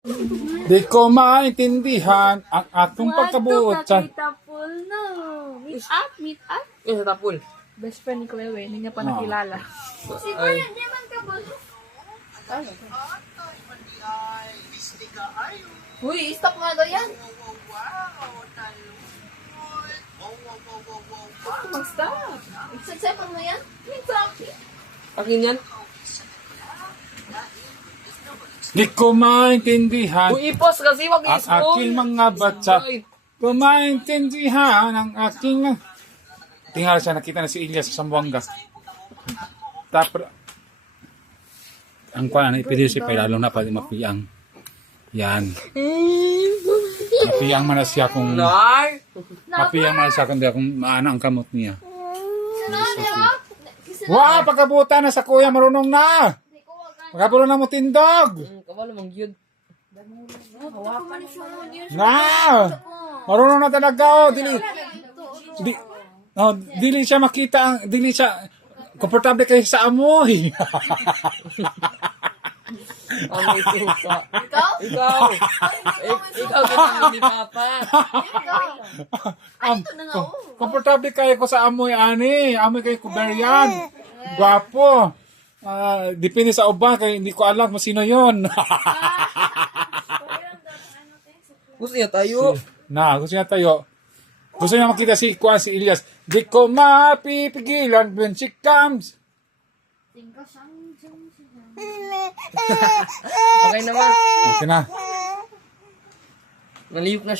Di ko maintindihan ang akong pagkabuot sa... Tapol no. Meet up, meet up. Sa tapol. Best friend ni Kuya Wen, hindi niya pa nakilala. Si Ay. Kuya, di man ka ba? Uy, stop nga daw yan. Mag-stop. Except mo yan. Exactly. Akin yan. Di ko maintindihan Uy, ipos kasi wag ang i-spoon. aking mga batsa. Ay. Kung maintindihan ang aking... Tingnan siya, nakita na si Elias sa Sambuanga. Tapos, ang kuha na ipidisip ay lalo na pag mapiyang. Yan. Mapiyang man na siya kung... Nay! Mapiyang man na siya kung di akong maana ang kamot niya. Wow! Wow, pagkabuta na sa kuya, marunong na! Pagkabulo na mo tindog! Kabalo mang yun. Na! Marunong na talaga, oh. Dili siya makita, dili siya komportable kayo sa amoy. May suka. Ikaw? Ikaw! Ikaw ginamit ni Papa. Ay, ito na nga, oh. Komportable kayo ko sa amoy, ani. Amoy kayo kuberian. Gwapo. Depende sa uba, kaya hindi ko alam kung sino yon. Gusto niya tayo. Gusto niya tayo. Gusto niya makita si Elias. Di ko mapipigilan when she comes. Okay naman. Okay na. Naliyok na siya.